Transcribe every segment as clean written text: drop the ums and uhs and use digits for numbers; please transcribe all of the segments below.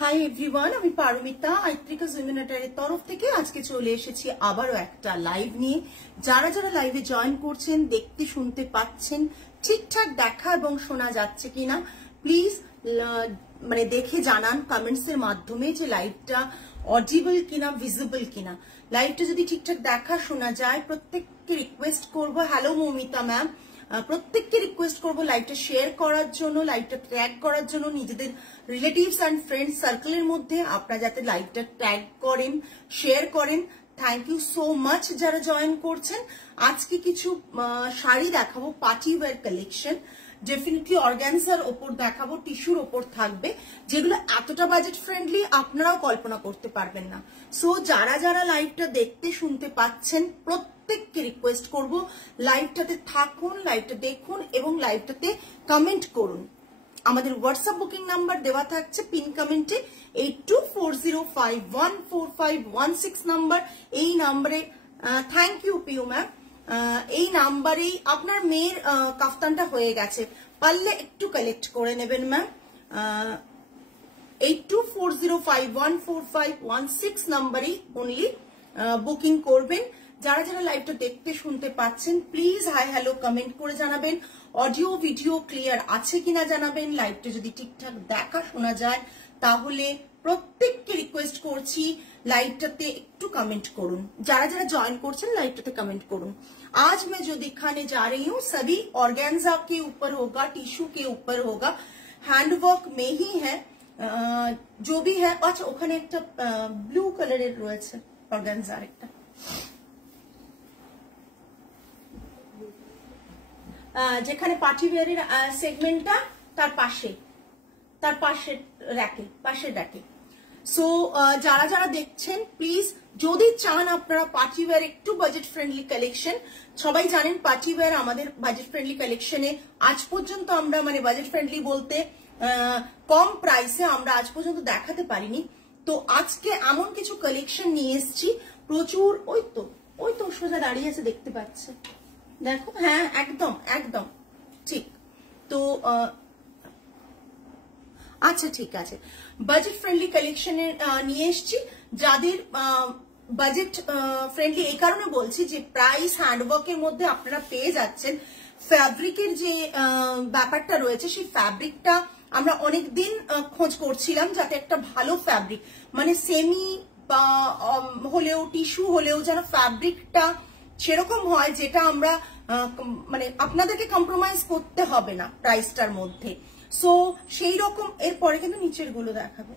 Hi everyone, আমি পারমিতা আইত্রিকা জুমিনাটারের তরফ থেকে আজকে চলে এসেছি আবারও একটা লাইভ নিয়ে। যারা যারা লাইভে জয়েন করছেন, দেখতে শুনতে পাচ্ছেন, ঠিকঠাক দেখা এবং শোনা যাচ্ছে কিনা প্লিজ মানে দেখে জানান কমেন্টস এর মাধ্যমে যে লাইভটা অডিবল কিনা, ভিজিবল কিনা। লাইভটা যদি ঠিকঠাক দেখা শোনা যায়, প্রত্যেককে রিকোয়েস্ট করবো, হ্যালো মৌমিতা ম্যাম, প্রত্যেককে রিকোয়েস্ট করবো লাইভটা শেয়ার করার জন্য, লাইভটা ট্যাগ করার জন্য নিজেদের রিলেটিভস অ্যান্ড ফ্রেন্ডস সার্কেলের মধ্যে আপনারা যাতে লাইভটা ট্যাগ করেন, শেয়ার করেন। থ্যাংক ইউ সো মাচ যারা জয়েন করছেন। আজকে কিছু শাড়ি দেখাবো, party wear collection, definitely organza ওপর দেখাবো, টিস্যুর ওপর থাকবে, যেগুলো এতটা বাজেট ফ্রেন্ডলি আপনারাও কল্পনা করতে পারবেন না। সো যারা যারা লাইভটা দেখতে শুনতে পাচ্ছেন, প্রত্যেককে রিকোয়েস্ট করব লাইভটাতে থাকুন, লাইভটা দেখুন এবং লাইভটাতে কমেন্ট করুন। আমাদের হোয়াটসঅ্যাপ বুকিং নাম্বার দেওয়া থাকছে পিন কমেন্টে, 8240514516 নাম্বার। এই নাম্বারে থ্যাংক ইউ পিউ ম্যাম, এই নাম্বারেই আপনার মেয়ের কাফতানটা হয়ে গেছে, পারলে একটু কালেক্ট করে নেবেন ম্যাম। 8240514516 নাম্বারেই অনলি বুকিং করবেন। যারা যারা লাইভটা দেখতে শুনতে পাচ্ছেন প্লিজ হাই হ্যালো কমেন্ট করে জানাবেন। অডিও ভিডিও ক্লিয়ার আছে কিনা জানাবেন। লাইভটা যদি ঠিকঠাক দেখা শোনা যায় তাহলে প্রত্যেককে রিকোয়েস্ট করছি লাইভটাতে একটু কমেंट করুন। যারা যারা জয়েন করছেন লাইভটাতে कमेंट করুন। आज मैं जो दिखाने जा रही हूँ सभी ऑर्गेन्जा के ऊपर होगा, टिश्यू के ऊपर होगा, हैंडवर्क में ही है जो भी है। अच्छा ওখানে একটা ব্লু কালারের রয়েছে অর্গানজার একটা, যেখানে পার্টি ওয়্যারের সেগমেন্টটা তার পাশে র্যাকে, পাশের র্যাকে। সো যারা যারা দেখছেন প্লিজ যদি চান আপনারা পার্টি ওয়্যার একটু বাজেট ফ্রেন্ডলি কালেকশন, সবাই জানেন পার্টি ওয়্যার আমাদের বাজেট ফ্রেন্ডলি কালেকশনে আজ পর্যন্ত আমরা মানে বাজেট ফ্রেন্ডলি বলতে কম প্রাইসে আমরা আজ পর্যন্ত দেখাতে পারিনি। তো আজকে এমন কিছু কালেকশন নিয়ে এসেছি প্রচুর। ওই তো সোজা দাঁড়িয়ে আছে, দেখতে পাচ্ছে, দেখো, হ্যাঁ একদম একদম ঠিক। তো আচ্ছা ঠিক আছে, বাজেট ফ্রেন্ডলি কালেকশনের নিয়ে এসেছি। যাদের বাজেট ফ্রেন্ডলি এই কারণে বলছি যে প্রাইস হ্যান্ডওয়ার্কের মধ্যে আপনারা পেয়ে যাচ্ছেন। ফ্যাব্রিকের যে ব্যাপারটা রয়েছে সেই ফ্যাব্রিকটা আমরা অনেকদিন খোঁজ করছিলাম, যাতে একটা ভালো ফ্যাব্রিক মানে সেমি বা হলেও টিস্যু হলেও যেন ফ্যাব্রিকটা সেরকম হয় যেটা আমরা মানে আপনাদেরকে কম্প্রোমাইজ করতে হবে না প্রাইসটার মধ্যে। সো সেই রকম এরপরে কিন্তু নিচের গুলো দেখাবো।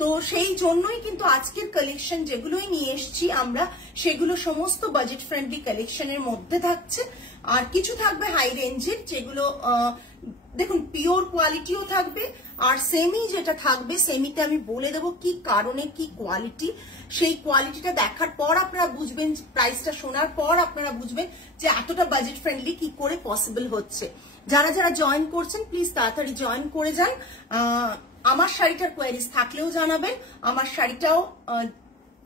তো সেই জন্যই কিন্তু আজকের কালেকশন যেগুলোই নিয়ে এসেছি আমরা, সেগুলো সমস্ত বাজেট ফ্রেন্ডলি কালেকশনের মধ্যে থাকছে। আর কিছু থাকবে হাই রেঞ্জের, যেগুলো দেখুন পিওর কোয়ালিটিও থাকবে। আর সেমি যেটা থাকবে, সেমিতে আমি বলে দেবো কি কারণে কি কোয়ালিটি। সেই কোয়ালিটিটা দেখার পর আপনারা বুঝবেন, প্রাইসটা শোনার পর আপনারা বুঝবেন যে এতটা বাজেট ফ্রেন্ডলি কি করে পসিবল হচ্ছে। যারা যারা জয়েন করছেন প্লিজ তাড়াতাড়ি জয়েন করে যান। আমার শাড়িটার কোয়ারিজ থাকলেও জানাবেন, আমার শাড়িটাও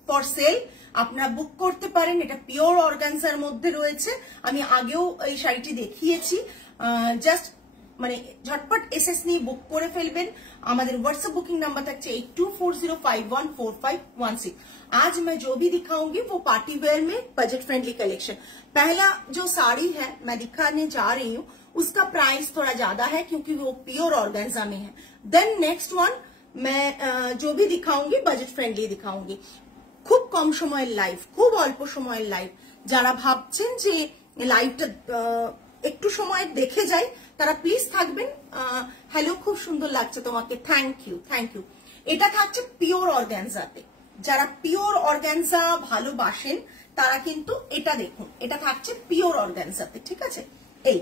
ফর সেল, আপনারা বুক করতে পারেন। এটা পিওর অর্গানজার মধ্যে রয়েছে, আমি আগেও এই শাড়িটি দেখিয়েছি। জাস্ট মানে ঝটপট এসএস নিয়ে বুক করে ফেলবেন। আমাদের व्हाट्सएप बुकिंग नंबर থাকছে 8240514516। आज मैं जो भी दिखाऊंगी वो पार्टी वेयर में बजट फ्रेंडली कलेक्शन। पहला जो साड़ी है मैं दिखाने जा रही हूँ उसका प्राइस थोड़ा ज्यादा है क्योंकि वो प्योर ऑर्गेन्जा में है। देन नेक्स्ट वन मैं जो भी दिखाऊंगी बजट फ्रेंडली दिखाऊंगी। খুব কম সময়ের লাইভ, খুব অল্প সময়ের লাইভ। যারা ভাবছেন যে লাইভটা একটু সময় দেখে যাই তারা প্লিজ থাকবেন। হ্যালো, খুব সুন্দর লাগছে তোমাকে, থ্যাংক ইউ থ্যাংক ইউ। এটা থাকছে পিওর অর্গানজাতে। যারা পিওর অর্গানজা ভালোবাসেন তারা কিন্তু এটা দেখুন, এটা থাকছে পিওর অর্গানজাতে, ঠিক আছে। এই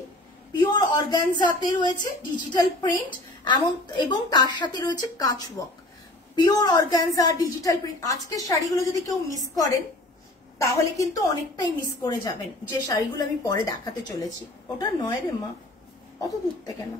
পিওর অর্গানজাতে রয়েছে ডিজিটাল প্রিন্ট এমন, এবং তার সাথে রয়েছে কাচ work. Pure organza digital print. আজকের শাড়িগুলো যদি কেউ মিস করেন তাহলে কিন্তু অনেকটাই মিস করে যাবেন, যে শাড়িগুলো আমি পরে দেখাতে চলেছি। ওটা নয় রে মা, অত দূর থেকে না।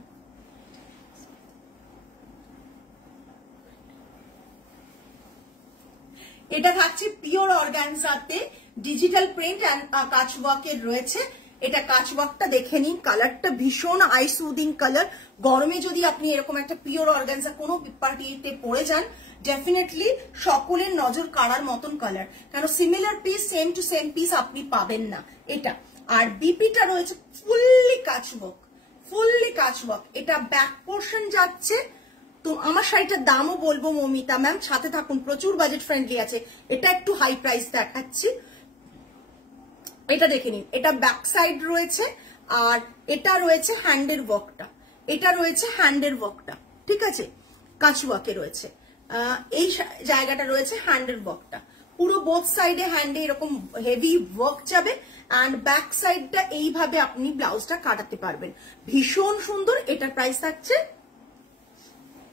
এটা থাকছে পিওর অর্গানজাতে ডিজিটাল প্রিন্ট এন্ড কাচ ওয়ার্কের রয়েছে। এটা কাচওয়ার্কটা দেখে নিন, কালারটা ভীষণ আই সুদিং কালার। গরমে যদি আপনি এরকম একটা পিওর অর্গানজা কোনো পার্টিতে পরে যান, ডেফিনেটলি সকলের নজর কাড়ার মতন কালার, কারণ similar piece same to same piece আপনি পাবেন না এটা। আর বিপিটা রয়েছে ফুললি কাচওয়ার্ক, ফুললি কাচওয়ার্ক। এটা ব্যাক পোর্শন যাচ্ছে। তো আমার শাড়িটার দামও বলবো মৌমিতা ম্যাম, সাথে থাকুন, প্রচুর বাজেট ফ্রেন্ডলি আছে। এটা একটু হাই প্রাইস দেখাচ্ছি, এটা দেখে নিন। এটা ব্যাক সাইড রয়েছে, আর এটা রয়েছে হ্যান্ডের ওয়ার্কটা, এটা রয়েছে হ্যান্ডের ওয়ার্কটা, ঠিক আছে, কাচওয়ার্কে রয়েছে। এই জায়গাটা রয়েছে হ্যান্ডের ওয়ার্কটা, পুরো বোথ সাইডে হ্যান্ডে এরকম হেভি ওয়ার্ক যাবে, অ্যান্ড ব্যাক সাইডটা এইভাবে আপনি ব্লাউজটা কাটাতে পারবেন, ভীষণ সুন্দর। এটার প্রাইস থাকছে,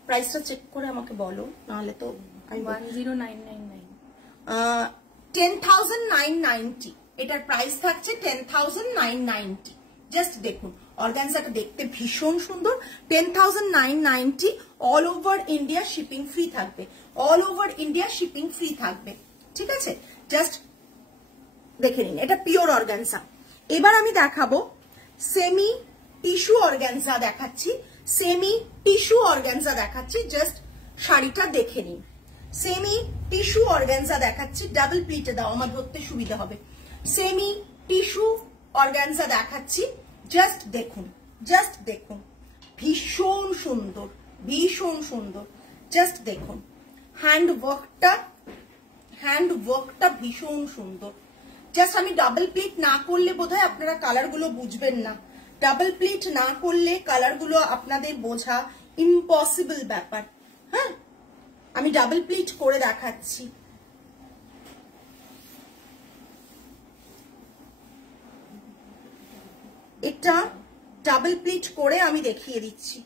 প্রাইসটা চেক করে আমাকে বলো, নাহলে তো 10999 10,990। এটার প্রাইস থাকছে 10,990। জাস্ট দেখুন, অর্গানজাটা দেখতে ভীষণ সুন্দর। 10,990, all over India shipping free থাকবে, all over India shipping free থাকবে, ঠিক আছে। জাস্ট দেখে নিন, এটা পিওর অর্গানজা। এবার আমি দেখাবো সেমি টিস্যু অর্গানজা দেখাচ্ছি, সেমি টিস্যু অর্গানজা দেখাচ্ছি। জাস্ট শাড়িটা দেখে নিন, সেমি টিস্যু অর্গানজা দেখাচ্ছি। ডাবল প্লিটে দাও, আমার ধরতে সুবিধা হবে। সেমি টিস্যু অর্গানজা দেখাচ্ছি, জাস্ট দেখুন, জাস্ট দেখুন, ভীষণ সুন্দর, ভীষণ সুন্দর। জাস্ট দেখুন হ্যান্ড ওয়ার্কটা ভীষণ সুন্দর। জাস্ট আমি ডাবল প্লিট না করলে বোধহয় আপনারা কালারগুলো বুঝবেন না, ডাবল প্লিট না করলে কালারগুলো আপনাদের বোঝা ইম্পসিবল ব্যাপার। হ্যাঁ, আমি ডাবল প্লিট করে দেখাচ্ছি। এটা ডাবল প্লিট করে আমি দেখিয়ে দিচ্ছি,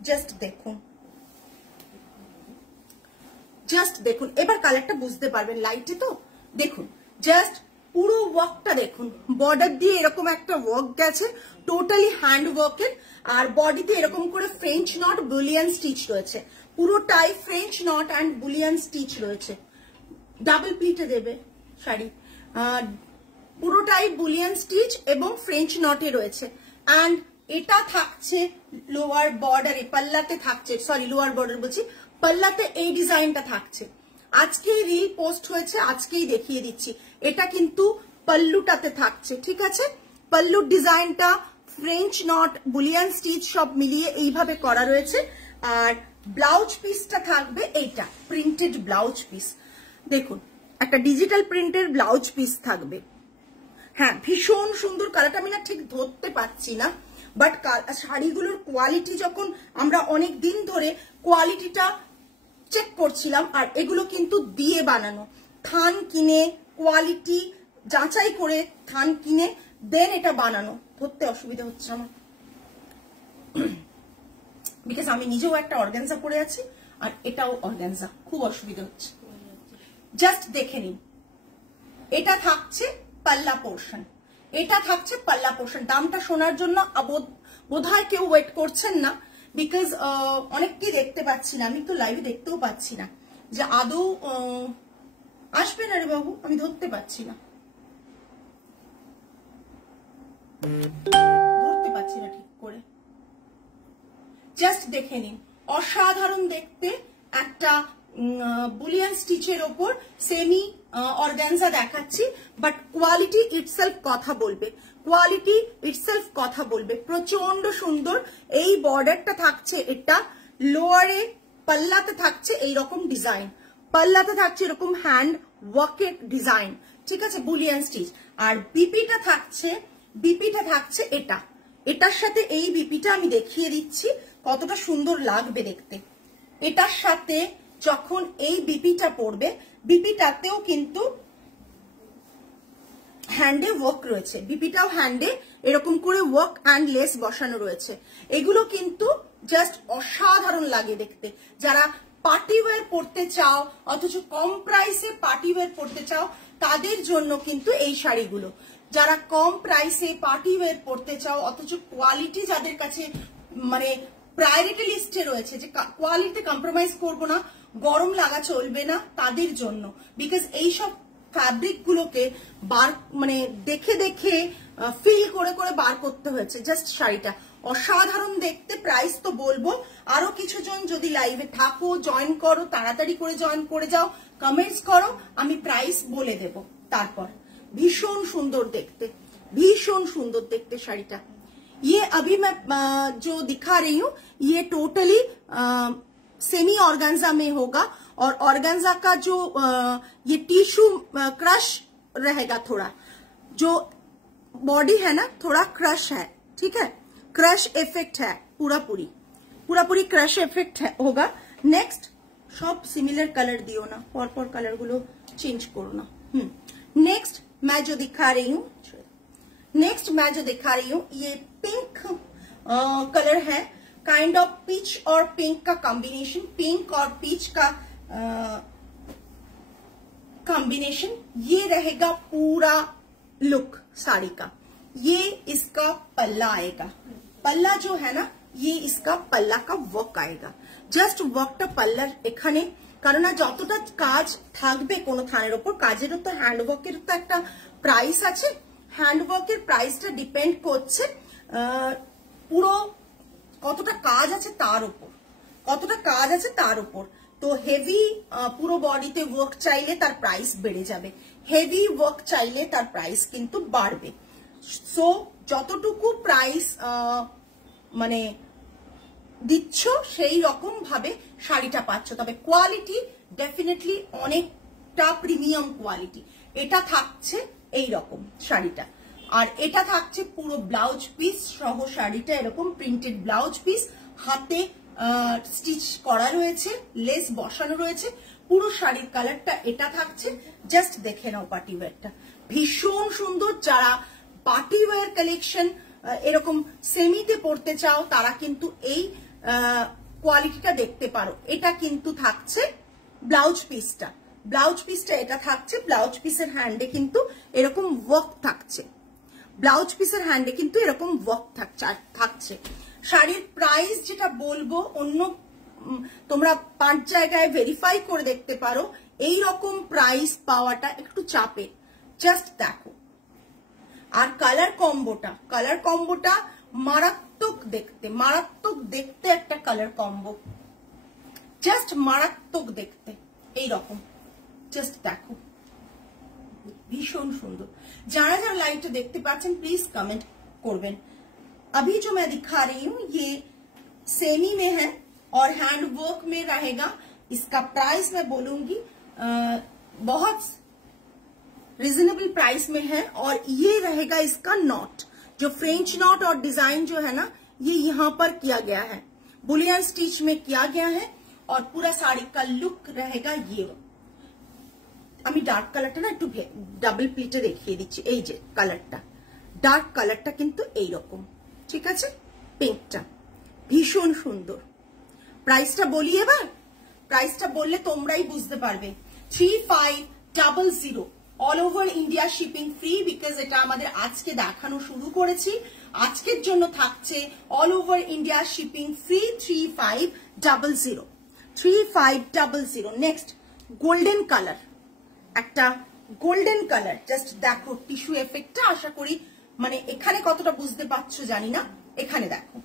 জাস্ট দেখুন, জাস্ট দেখুন। এবার কালারটা বুঝতে পারবেন লাইটে, তো দেখুন, জাস্ট পুরো ওয়ার্কটা দেখুন, বর্ডার দিয়ে এরকম একটা ওয়ার্ক গেছে, টোটালি হ্যান্ড ওয়ার্কের, আর বডিতে এরকম করে ফ্রেঞ্চ নট বুলিয়ান স্টিচ রয়েছে, পুরোটাই French not and Boolean stitch রয়েছে। ডাবল প্লিটে দেবে শাড়ি, পুরোটাই বুলিয়ান স্টিচ এবং ফ্রেঞ্চ নটে রয়েছে। অ্যান্ড এটা থাকছে লোয়ার বর্ডারে, পাল্লাতে থাকছে, সরি লোয়ার বর্ডার বলছি, পাল্লাতে এই ডিজাইনটা থাকছে। আজকেই রিল পোস্ট হয়েছে, আজকেই দেখিয়ে দিচ্ছি। এটা কিন্তু পাল্লুটাতে থাকছে, ঠিক আছে। পাল্লুর ডিজাইনটা ফ্রেঞ্চ নট বুলিয়ান স্টিচ সব মিলিয়ে এইভাবে করা রয়েছে। আর ব্লাউজ পিসটা থাকবে এইটা, প্রিন্টেড ব্লাউজ পিস। দেখুন, একটা ডিজিটাল প্রিন্টের ব্লাউজ পিস থাকবে। হ্যাঁ, ভীষণ সুন্দর কালারটা, আমি না ঠিক ধরতে পারছি না, বাট শাড়িগুলোর কোয়ালিটি যখন আমরা অনেক দিন ধরে কোয়ালিটিটা চেক করছিলাম, আর এগুলো কিন্তু দিয়ে বানানো, থান কিনে কোয়ালিটি যাচাই করে থান কিনে দেন এটা বানানো। ধরতে অসুবিধা হচ্ছে আমার, বিকজ আমি নিজেও একটা অর্গানজা পরে আছি, আর এটাও অর্গানজা, খুব অসুবিধা হচ্ছে। জাস্ট দেখে নিন, এটা থাকছে পাল্লা পোর্শন, এটা থাকছে পাল্লা পোর্শন। দামটা শোনার জন্য বোধহয় কেউ ওয়েট করছেন না, বিকজ অনেককেই দেখতে পাচ্ছি না, আমি তো লাইভে দেখতেও পাচ্ছি না যে আদৌ আসবে না রে বাবু, আমি ধরতে পাচ্ছি না, ধরতে পাচ্ছি না ঠিক করে। জাস্ট দেখে নিন, অসাধারণ দেখতে একটা বুলিয়ান স্টিচের ওপর সেমি অর্গানজা দেখাচ্ছি, বাট কোয়ালিটি ইটসেলফ কথা বলবে, কোয়ালিটি ইটসেলফ কথা বলবে, প্রচন্ড সুন্দর। এই বর্ডারটা থাকছে, এটা লোয়ারে পাল্লাতে থাকছে এইরকম ডিজাইন, পাল্লাতে থাকছে এরকম হ্যান্ড ওয়ার্কের ডিজাইন, ঠিক আছে, বুলিয়ান স্টিচ। আর বিপিটা থাকছে এটা, এটার সাথে এই বিপিটা আমি দেখিয়ে দিচ্ছি কতটা সুন্দর লাগবে দেখতে। এটার সাথে যখন এই বিপিটা পড়বে, বিপিটাতেও কিন্তু হ্যান্ডে ওয়ার্ক রয়েছে, বিপিটাও হ্যান্ডে এরকম করে ওয়ার্ক অ্যান্ড লেস বসানো রয়েছে। এগুলো কিন্তু জাস্ট অসাধারণ লাগে দেখতে। যারা পার্টি ওয়্যার পরতে চাও, অথচ কম প্রাইসে পার্টি ওয়্যার পরতে চাও, তাদের জন্য কিন্তু এই শাড়িগুলো। যারা কম প্রাইসে পার্টি ওয়্যার পরতে চাও, অথচ কোয়ালিটি যাদের কাছে মানে প্রায়োরিটি লিস্টে রয়েছে, যে কোয়ালিটিতে কম্প্রোমাইজ করবো না, গরম লাগা চলবে না, তাদের জন্য। বিকজ এইসব ফ্যাব্রিক গুলোকে মানে দেখে দেখে ফিল করে করে বার করতে হয়েছে। জাস্ট শাড়িটা অসাধারণ দেখতে। প্রাইস তো বলবো, আরো কিছু জন যদি লাইভে থাকো জয়েন করো, তাড়াতাড়ি করে জয়েন করে যাও, কমেন্টস করো, আমি প্রাইস বলে দেব। তারপর ভীষণ সুন্দর দেখতে, भीषण सुंदर देखते শাড়িটা। ये अभी मैं जो दिखा रही हूँ ये टोटली सेमी ऑर्गेन्जा में होगा और ऑर्गेन्जा का जो ये टिश्यू क्रश रहेगा, थोड़ा जो बॉडी है ना थोड़ा क्रश है, ठीक है, क्रश इफेक्ट है, पूरा पूरी क्रश इफेक्ट है होगा। नेक्स्ट सब सिमिलर कलर दियो ना, पर कलर गुलो चेंज करो ना। नेक्स्ट मैं जो दिखा रही हूँ ये पिंक कलर है, काइंड ऑफ पीच और पिंक का कॉम्बिनेशन, पिंक और पीच का कॉम्बिनेशन। ये रहेगा पूरा लुक साड़ी का। ये इसका पल्ला आएगा, पल्ला जो है ना ये इसका पल्ला का वर्क आएगा। জাস্ট ওয়ার্কটা পাল্লার এখানে, কারণ যতটা কাজ থাকবে কোনো থানের উপর, কাজেরও তো হ্যান্ড ওয়ার্কের তো একটা প্রাইস আছে, হ্যান্ড ওয়ার্কের প্রাইসটা ডিপেন্ড করছে পুরো কতটা কাজ আছে তার উপর। তো হেভি পুরো বডিতে ওয়ার্ক চাইলে তার প্রাইস বেড়ে যাবে, হেভি ওয়ার্ক চাইলে তার প্রাইস কিন্তু বাড়বে। সো যতটুকু প্রাইস মানে দিচ্ছ সেই রকম ভাবে শাড়িটা পাচ্ছ, তবে কোয়ালিটি ডেফিনেটলি অনেকটা প্রিমিয়াম কোয়ালিটি। এটা থাকছে এই রকম শাড়িটা, আর এটা থাকছে পুরো ব্লাউজ পিস সহ শাড়িটা, এরকম প্রিন্টেড ব্লাউজ পিস, হাতে স্টিচ করা রয়েছে, লেস বসানো রয়েছে, পুরো শাড়ির কালারটা এটা থাকছে। জাস্ট দেখে নাও পার্টি ওয়্যারটা, ভীষণ সুন্দর। যারা পার্টি ওয়্যার কালেকশন এরকম সেমিতে পড়তে চাও তারা কিন্তু এই কোয়ালিটিটা দেখতে পারো। এটা কিন্তু থাকছে ব্লাউজ পিসটা এটা থাকছে, ব্লাউজ পিসের হ্যান্ডে কিন্তু এরকম ওয়ার্ক থাকছে, শাড়ির প্রাইস যেটা বলবো অন্য তোমরা 5 জায়গায় ভেরিফাই করে দেখতে পারো, এই রকম প্রাইস পাওয়াটা একটু চাপে। জাস্ট দেখো, আর কালার কম্বোটা মারাত্মক দেখতে একটা কালার কম্বো, জাস্ট মারাত্মক দেখতে এইরকম। জাস্ট দেখো, ভীষণ সুন্দর। যারা যারা লাইভটা দেখতে পাচ্ছেন প্লিজ कमेंट করবেন। अभी जो मैं दिखा रही हूँ ये सेमी में है और हैंड वर्क में रहेगा। इसका प्राइस मैं बोलूंगी बहुत रिजनेबल प्राइस में है, और ये रहेगा इसका नॉट, जो फ्रेंच नॉट और डिजाइन जो है ना ये यहाँ पर किया गया है, बुलियन स्टिच में किया गया है, और पूरा साड़ी का लुक रहेगा ये। আমি ডার্ক কালারটা না একটু ডাবল প্লিটে দেখিয়ে দিচ্ছি, এই যে কালারটা, ডার্ক কালারটা কিন্তু এই রকম, ঠিক আছে, পিঙ্কটা ভীষণ সুন্দর। প্রাইসটা বলি এবার, প্রাইসটা বললে তোমরাই বুঝতে পারবে। 3500 all over India shipping free, because এটা আমাদের আজকে দেখানো শুরু করেছি, আজকের জন্য থাকছে all over India shipping free 3500। Next golden colour, একটা গোল্ডেন কালার, জাস্ট দেখো টিস্যু এফেক্টটা, আশা করি মানে এখানে কতটা বুঝতে পারছো জানি না, এখানে দেখো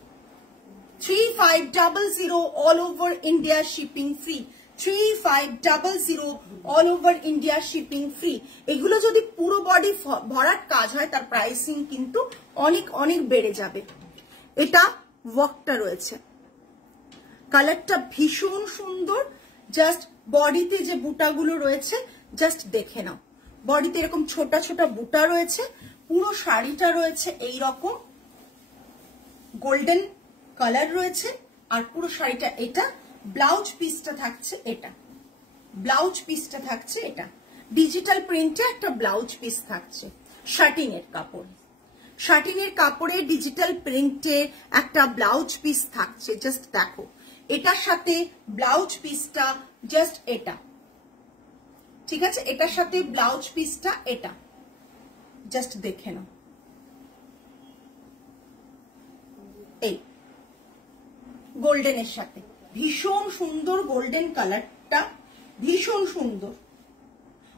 3500 all over India shipping free, 3500 all over India shipping free. এগুলো যদি পুরো বডি ভরাট কাজ হয় তার প্রাইসিং কিন্তু অনেক বেড়ে যাবে। এটা ওয়ার্কটা রয়েছে, কালারটা ভীষণ সুন্দর। জাস্ট বডিতে যে বুটাগুলো রয়েছে জাস্ট দেখে নাও, বডিতে এরকম ছোট ছোট বুটা রয়েছে, পুরো শাড়িটা রয়েছে এই রকম গোল্ডেন কালার রয়েছে, আর পুরো শাড়িটা এটা। ব্লাউজ পিসটা থাকছে এটা, ডিজিটাল প্রিন্টে একটা ব্লাউজ পিস থাকছে, শাটিনের কাপড়ে ডিজিটাল প্রিন্টে একটা ব্লাউজ পিস থাকছে। জাস্ট দেখো, এটার সাথে ব্লাউজ পিসটা জাস্ট এটা, ঠিক আছে, এটার সাথে ব্লাউজ পিসটা এটা, জাস্ট দেখে নাও, এই গোল্ডেনের সাথে ভীষণ সুন্দর, গোল্ডেন কালারটা ভীষণ সুন্দর।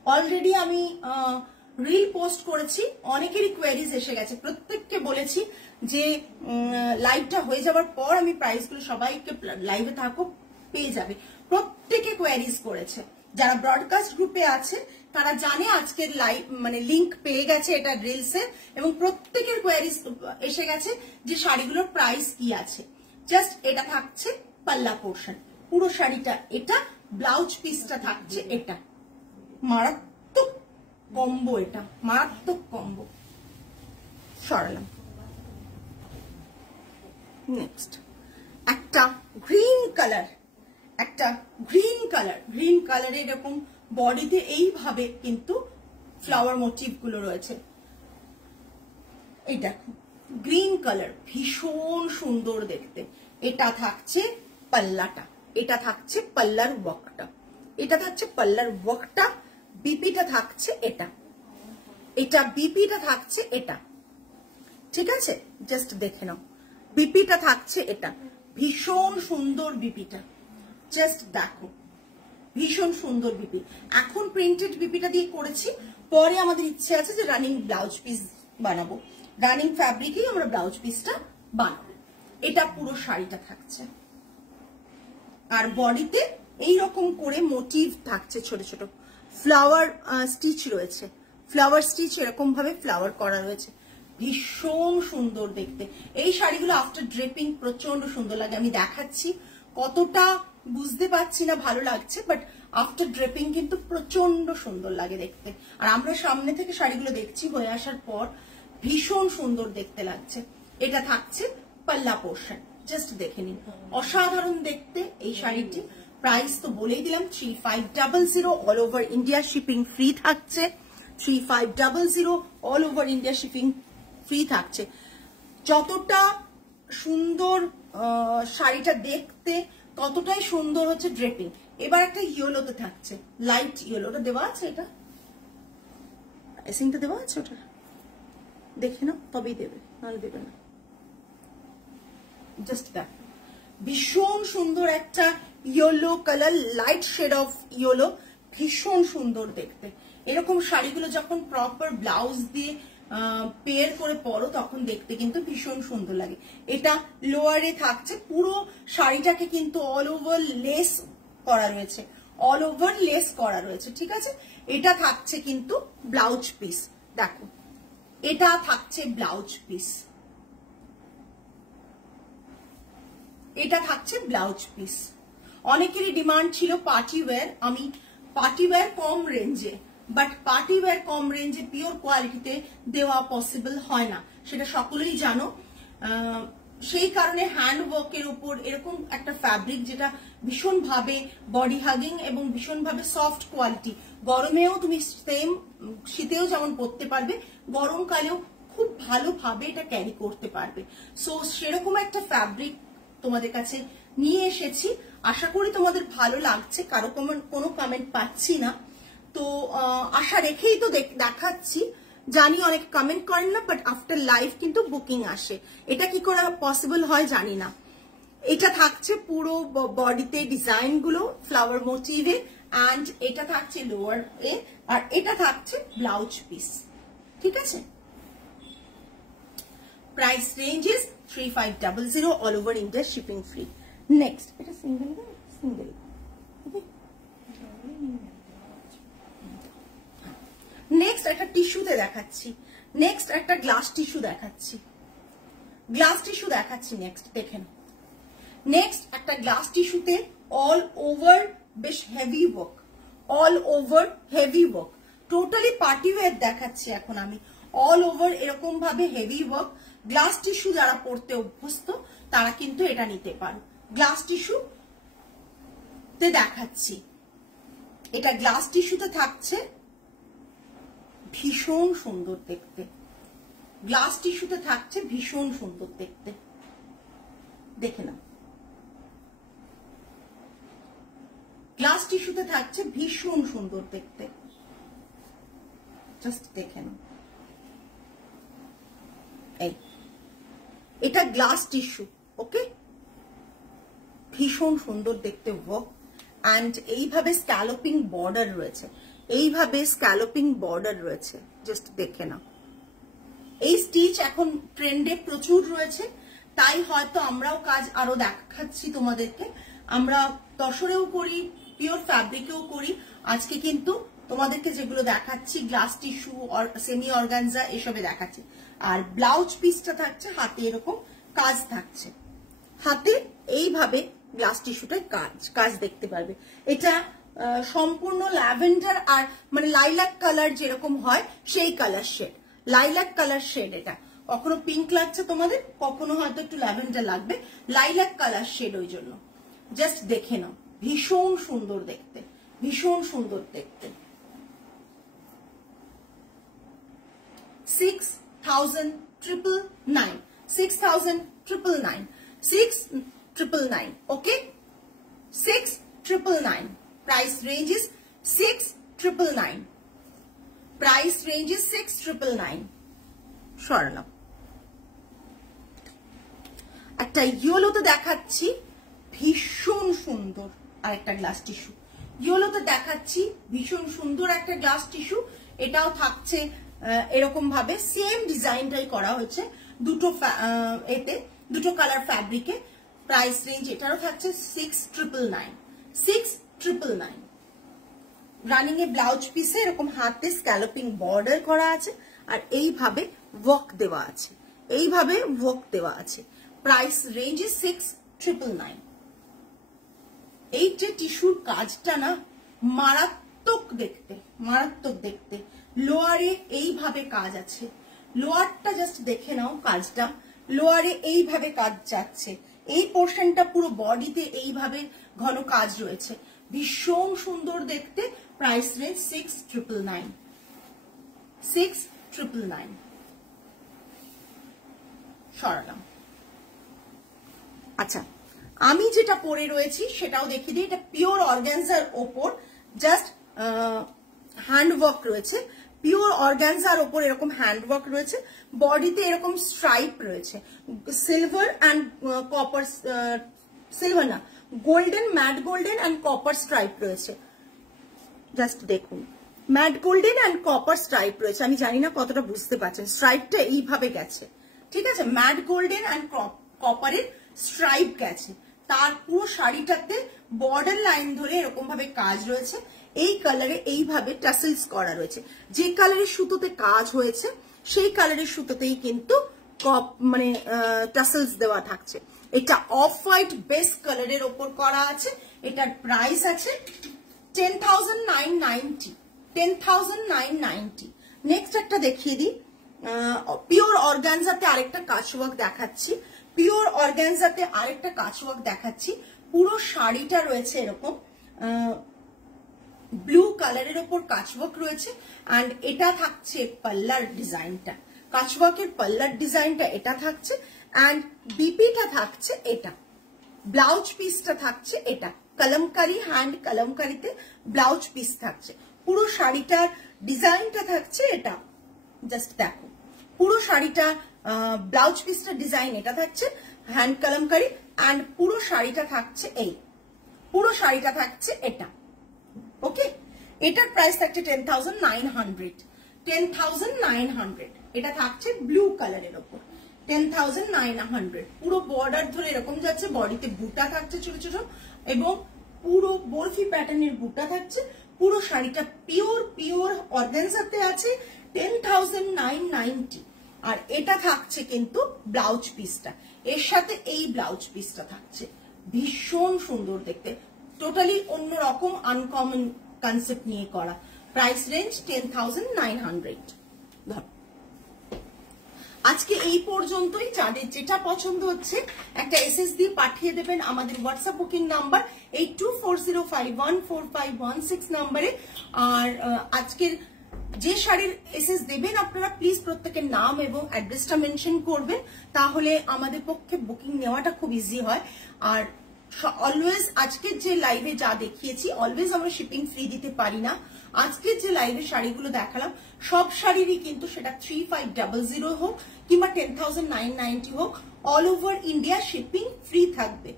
অলরেডি আমি রিল পোস্ট করেছি, অনেকেরই কোয়েরিজ এসে গেছে, প্রত্যেককে বলেছি যে লাইভটা হয়ে যাওয়ার পর আমি প্রাইসগুলো সবাইকে লাইভে থাকো পেয়ে যাবে, প্রত্যেকে কোয়েরিজ করেছে। যারা ব্রডকাস্ট গ্রুপে আছে তারা জানে আজকের লাইভ মানে লিংক পেয়ে গেছে এটা রিলসে, এবং প্রত্যেকের কোয়েরিজ এসে গেছে যে শাড়িগুলোর প্রাইস কি আছে। জাস্ট এটা থাকছে পাল্লা পোর্শন, পুরো শাড়িটা এটা, ব্লাউজ পিসটা থাকছে এটা। মারাত্মক কম্বো, এটা মারাত্মক কম্বো। সরালাম। নেক্সট একটা গ্রিন কালার, একটা গ্রিন কালারের এরকম বডিতে এইভাবে কিন্তু ফ্লাওয়ার মোটিভ গুলো রয়েছে। এই দেখো গ্রিন কালার, ভীষণ সুন্দর দেখতে। এটা থাকছে পাল্লাটা, এটা থাকছে পাল্লার ওয়ার্কটা, এটা থাকছে পাল্লার ওয়ার্কটা। বিপিটা থাকছে এটা, এটা বিপিটা থাকছে এটা, ঠিক আছে? জাস্ট দেখে নাও, বিপিটা থাকছে এটা, ভীষণ সুন্দর বিপিটা। জাস্ট দেখো, ভীষণ সুন্দর বিপি। এখন প্রিন্টেড বিপিটা দিয়ে করেছি, পরে আমাদের ইচ্ছে আছে যে রানিং ব্লাউজ পিস বানাবো, রানিং ফ্যাব্রিকেই আমরা ব্লাউজ পিসটা বানাবো। এটা পুরো শাড়িটা থাকছে, আর বডিতে এইরকম করে মোটিভ থাকছে, ছোট ছোট ফ্লাওয়ার স্টিচ রয়েছে, ফ্লাওয়ার স্টিচ এরকম ভাবে ফ্লাওয়ার করা রয়েছে, ভীষণ সুন্দর দেখতে। এই শাড়িগুলো আফটার ড্রেপিং প্রচন্ড সুন্দর লাগে। আমি দেখাচ্ছি, কতটা বুঝতে পারছি না ভালো লাগছে, বাট আফটার ড্রেপিং কিন্তু প্রচন্ড সুন্দর লাগে দেখতে। আর আমরা সামনে থেকে শাড়িগুলো দেখছি, হয়ে আসার পর ভীষণ সুন্দর দেখতে লাগছে। এটা থাকছে পাল্লা পোর্শন, জাস্ট দেখে নিন, অসাধারণ দেখতে এই শাড়িটি। প্রাইস তো বলেই দিলাম 3500, all over India shipping free থাকছে। 3500 all over India shipping free থাকছে। যতটা সুন্দর শাড়িটা দেখতে, ততটাই সুন্দর হচ্ছে ড্রেপিং। এবার একটা ইয়েলোতে থাকছে, লাইট ইয়েলোটা দেওয়া আছে, এটা আইসিংটা দেওয়া আছে, ওটা দেখে নাও তবেই দেবে, নাহলে দেবে না। জাস্ট দেখ, ভীষণ সুন্দর একটা yellow colour, light shade of yellow, ভীষণ সুন্দর দেখতে। এরকম শাড়িগুলো যখন প্রপার ব্লাউজ দিয়ে পেয়ার করে পরো তখন দেখতে কিন্তু ভীষণ সুন্দর লাগে। এটা লোয়ারে থাকছে, পুরো শাড়িটাকে কিন্তু অল ওভার লেস করা রয়েছে, অল ওভার লেস করা রয়েছে, ঠিক আছে? এটা থাকছে কিন্তু ব্লাউজ পিস, দেখো এটা থাকছে ব্লাউজ পিস, এটা থাকছে ব্লাউজ পিস। অনেকেরই ডিমান্ড ছিল পার্টি ওয়্যার, আমি পার্টি ওয়্যার কম রেঞ্জে, বাট পার্টি ওয়্যার কম রেঞ্জে পিওর কোয়ালিটিতে দেওয়া পসিবল হয় না, সেটা সকলেই জানো। সেই কারণে হ্যান্ড ওয়ার্কের উপর এরকম একটা ফ্যাব্রিক যেটা ভীষণ ভাবে বডি হাগিং এবং ভীষণ ভাবে সফট কোয়ালিটি, গরমেও তুমি সেম, শীতেও যেমন পরতে পারবে, গরমকালেও খুব ভালোভাবে এটা ক্যারি করতে পারবে। সো সেরকম একটা ফ্যাব্রিক তোমাদের কাছে নিয়ে এসেছি, আশা করি তোমাদের ভালো লাগছে। কারো কোনো কমেন্ট পাচ্ছি না, তো আশা রেখেই তো দেখাচ্ছি। জানি অনেক কমেন্ট করেন না, বাট আফটার লাইভ কিন্তু বুকিং আসে, এটা কি করে পসিবল হয় জানি না। এটা থাকছে পুরো বডিতে ডিজাইন গুলো ফ্লাওয়ার মোটিভে, অ্যান্ড এটা থাকছে লোয়ার এ, আর এটা থাকছে ব্লাউজ পিস, ঠিক আছে? Price range is 3500, all over India shipping free. Next এটা সিঙ্গেল সিঙ্গেল, নেক্সট একটা টিস্যুতে দেখাচ্ছি, নেক্সট একটা গ্লাস টিস্যু দেখাচ্ছি, গ্লাস টিস্যু দেখাচ্ছি নেক্সট, দেখেন। নেক্সট একটা গ্লাস টিস্যুতে অল ওভার বেশ heavy work, all over heavy work, totally party wear দেখাচ্ছি এখন আমি। অল ওভার এরকম ভাবে হেভি ওয়ার্ক, গ্লাস টিস্যু যারা পড়তে অভ্যস্ত তারা কিন্তু এটা নিতে পারো। গ্লাস টিস্যু তে দেখাচ্ছি, এটা গ্লাস টিস্যুতে থাকছে, ভীষণ সুন্দর দেখতে, গ্লাস টিস্যুতে থাকছে ভীষণ সুন্দর দেখতে, দেখে নাও। গ্লাস টিস্যুতে থাকছে ভীষণ সুন্দর দেখতে, জাস্ট দেখে নাও। এই এটা গ্লাস টিস্যু, ওকে, ভীষণ সুন্দর দেখতে ওয়ার্ক, অ্যান্ড এইভাবে স্ক্যালোপিং বর্ডার রয়েছে, এইভাবে স্ক্যালোপিং বর্ডার রয়েছে, জাস্ট দেখে নাও। এই স্টিচ এখন ট্রেন্ডে প্রচুর রয়েছে, তাই হয়তো আমরাও কাজ আরো দেখাচ্ছি তোমাদেরকে। আমরা তসরেও করি, পিওর ফ্যাব্রিকেও করি। আজকে কিন্তু তোমাদেরকে যেগুলো দেখাচ্ছি গ্লাস টিস্যু, সেমি অর্গানজা এসবে দেখাচ্ছি। আর ব্লাউজ পিসটা থাকছে হাতে, এরকম কাজ থাকছে হাতে, এইভাবে গ্লাস টিস্যুটায় কাজ দেখতে পারবে। এটা সম্পূর্ণ ল্যাভেন্ডার আর মানে লাইলাক কালার যেরকম হয় সেই colour shade, lilac colour shade. এটা কখনো পিঙ্ক লাগছে তোমাদের, কখনো হয়তো একটু ল্যাভেন্ডার লাগবে, লাইলাক কালার শেড, ওই জন্য জাস্ট দেখে নাও। ভীষণ সুন্দর দেখতে, ভীষণ সুন্দর দেখতে। 6,999, 6,999, 6,999, okay, 6,999. Price range is 6,999. Price range is 6,999. সরালাম। একটা ইয়েলোতে দেখাচ্ছি, ভীষণ সুন্দর আর একটা গ্লাস টিস্যু। ইয়েলোতে দেখাচ্ছি ভীষণ সুন্দর একটা গ্লাস টিস্যু। এটাও থাকছে এরকম ভাবে, সেম ডিজাইনটাই করা হয়েছে দুটো এতে, দুটো কালার ফ্যাব্রিকে। প্রাইস রেঞ্জ এটারও থাকছে 6,999, 6,999। রানিং এ ব্লাউজ পিসে এরকম হাতে স্ক্যালোপিং বর্ডার করা আছে আর এইভাবে ওয়ার্ক দেওয়া আছে, এইভাবে ওয়ার্ক দেওয়া আছে। Price range 6,999। এই যে টিস্যুর কাজটা না মারাত্মক দেখতে, মারাত্মক দেখতে। লোয়ারে এইভাবে কাজ আছে, লোয়ারটা জাস্ট দেখে নাও কাজটা। লোয়ারে এইভাবে কাজ যাচ্ছে, এই পোর্শনটা পুরো বডিতে এইভাবে ঘন কাজ রয়েছে, ভীষণ সুন্দর দেখতে। Price range 6,999, 6,999। সরালাম। আচ্ছা, আমি যেটা পরে রয়েছি সেটাও দেখিয়ে দিই। এটা পিওর অর্গানজার ওপর জাস্ট হ্যান্ডওয়ার্ক রয়েছে, পিওর অর্গানজার ওপর এরকম হ্যান্ডওয়ার্ক রয়েছে। বডিতে এরকম স্ট্রাইপ রয়েছে, সিলভার অ্যান্ড কপার, সিলভার না, golden, mat golden and copper stripe রয়েছে। জাস্ট দেখুন, mat golden and copper stripe রয়েছে। আমি জানি না কতটা বুঝতে পারছেন, স্ট্রাইপটা এইভাবে গেছে, ঠিক আছে, ম্যাট গোল্ডেন অ্যান্ড কপারের স্ট্রাইপ গেছে। তার পুরো শাড়িটাতে বর্ডার লাইন ধরে এরকম ভাবে কাজ রয়েছে। এই কালারে এইভাবে টাসেলস করা রয়েছে। যে কালারের সুতোতে কাজ হয়েছে সেই কালারের সুতোতেই কিন্তু মানে টাসেলস দেওয়া থাকছে। এটা অফ হোয়াইট বেস কালারের ওপর করা আছে। এটার প্রাইস আছে 10,990, 10,990। নেক্সট একটা দেখিয়ে দিই, পিওর অর্গানজাতে আরেকটা কাজওয়ার্ক দেখাচ্ছি, পিওর অর্গানজাতে আরেকটা কাজওয়ার্ক দেখাচ্ছি। পুরো শাড়িটা রয়েছে এরকম ব্লু কালারের ওপর কাজওয়ার্ক রয়েছে। অ্যান্ড এটা থাকছে পাল্লার ডিজাইনটা, কাজওয়ার্কের পাল্লার ডিজাইনটা এটা থাকছে। অ্যান্ড বিপিটা থাকছে এটা, ব্লাউজ পিসটা থাকছে এটা, কলমকারি, হ্যান্ড কলমকারিতে ব্লাউজ পিস থাকছে। পুরো শাড়িটার ডিজাইনটা থাকছে এটা, জাস্ট দেখো পুরো শাড়িটা ব্লাউজ পিসটা ডিজাইন এটা থাকছে, হ্যান্ড কলমকারি। অ্যান্ড পুরো শাড়িটা থাকছে এই, পুরো শাড়িটা থাকছে এটা, ওকে। এটার প্রাইস থাকছে 10,900, 10,900। এটা থাকছে ব্লু কালারের ওপর, 10,900। পুরো বর্ডার ধরে এরকম যাচ্ছে, বডিতে বুটা থাকছে ছোট ছোট এবং পুরো বরফি প্যাটার্নের বুটা থাকছে। পুরো শাড়িটা পিওর পিওর অর্গানজাতে আছে, 10,990। আর এটা থাকছে কিন্তু ব্লাউজ পিসটা, এর সাথে এই ব্লাউজ পিসটা থাকছে, ভীষণ সুন্দর দেখতে, টোটালি অন্যরকম আনকমন কনসেপ্ট নিয়ে করা। Price range 10,900। আজকে এই পর্যন্তই। যাদের যেটা পছন্দ হচ্ছে একটা এসএস দিয়ে পাঠিয়ে দেবেন আমাদের হোয়াটসঅ্যাপ বুকিং নাম্বার 8240514516 নাম্বারে। আর আজকের যে শাড়ির এসএস দেবেন আপনারা প্লিজ প্রত্যেকের নাম এবং অ্যাড্রেসটা মেনশন করবেন, তাহলে আমাদের পক্ষে বুকিং নেওয়াটা খুব ইজি হয়। আর অলওয়েজ আজকের যে লাইভে যা দেখিয়েছি অলওয়েজ আমরা শিপিং ফ্রি দিতে পারি না। আজকের যে লাইভে শাড়িগুলো দেখালাম সব শাড়িরই কিন্তু সেটা 3500 হোক কিংবা 10,990 হোক, all over India shipping free থাকবে।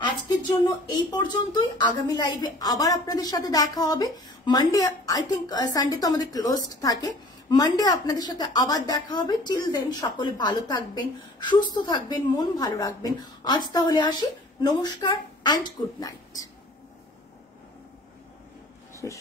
আজকের জন্য এই পর্যন্তই। আগামী লাইভে আবার আপনাদের সাথে দেখা হবে মানডে। আই থিঙ্ক সানডে তো আমাদের ক্লোজড থাকে, মানডে আপনাদের সাথে আবার দেখা হবে। টিল দেন সকলে ভালো থাকবেন, সুস্থ থাকবেন, মন ভালো রাখবেন। আজ তাহলে আসি, নমস্কার অ্যান্ড গুড নাইট। শেষ।